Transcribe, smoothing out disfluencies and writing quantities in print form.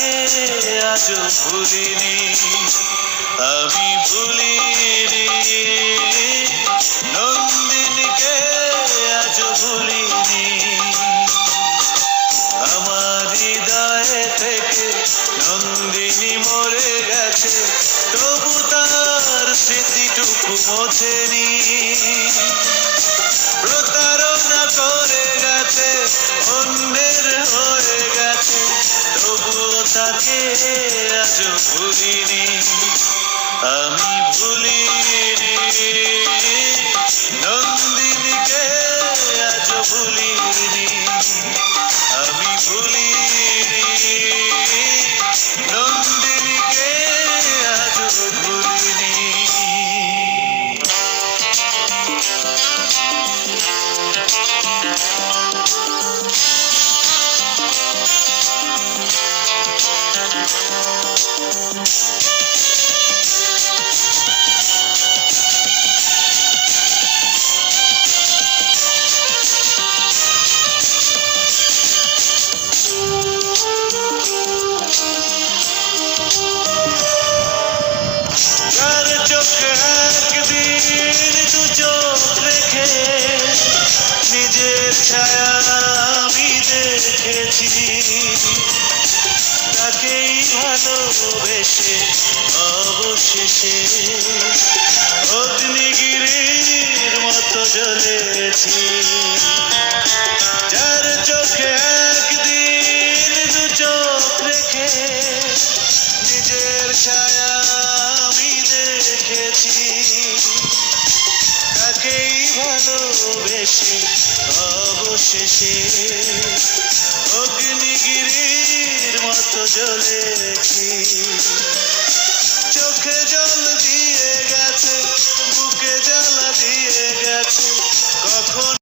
তাকে আজও ভুলিনি, আমি ভুলিনি নন্দিনীকে আজও ভুলিনি। আমার হৃদয়ে থেকে নন্দিনী মরে গেছে, তবু তার স্মৃতিটুকু মোছেনি। প্রতারণা করে গেছে, অন্যের হয়ে গেছে, তবুও তাকে আজও ভুলিনি, আমি ভুলিনি নন্দিনীকে আজও ভুলিনি, আমি ভুলিনি নন্দিনীকে আজও ভুলিনি। নিজের ছায়া আমি দেখেছি, তাকেই ভালোবেসে অবশেষে অগ্নিগিরির মতো জ্বলেছি। যার চোখে একদিন দু চোখ রেখে নিজের ছায়া আমি দেখেছি, তাকেই ভালোবেসে অবশেষে অগ্নিগিরির মতো জ্বলেছি। চোখে জল দিয়ে গেছে, বুকে জ্বালা দিয়ে গেছে, কখন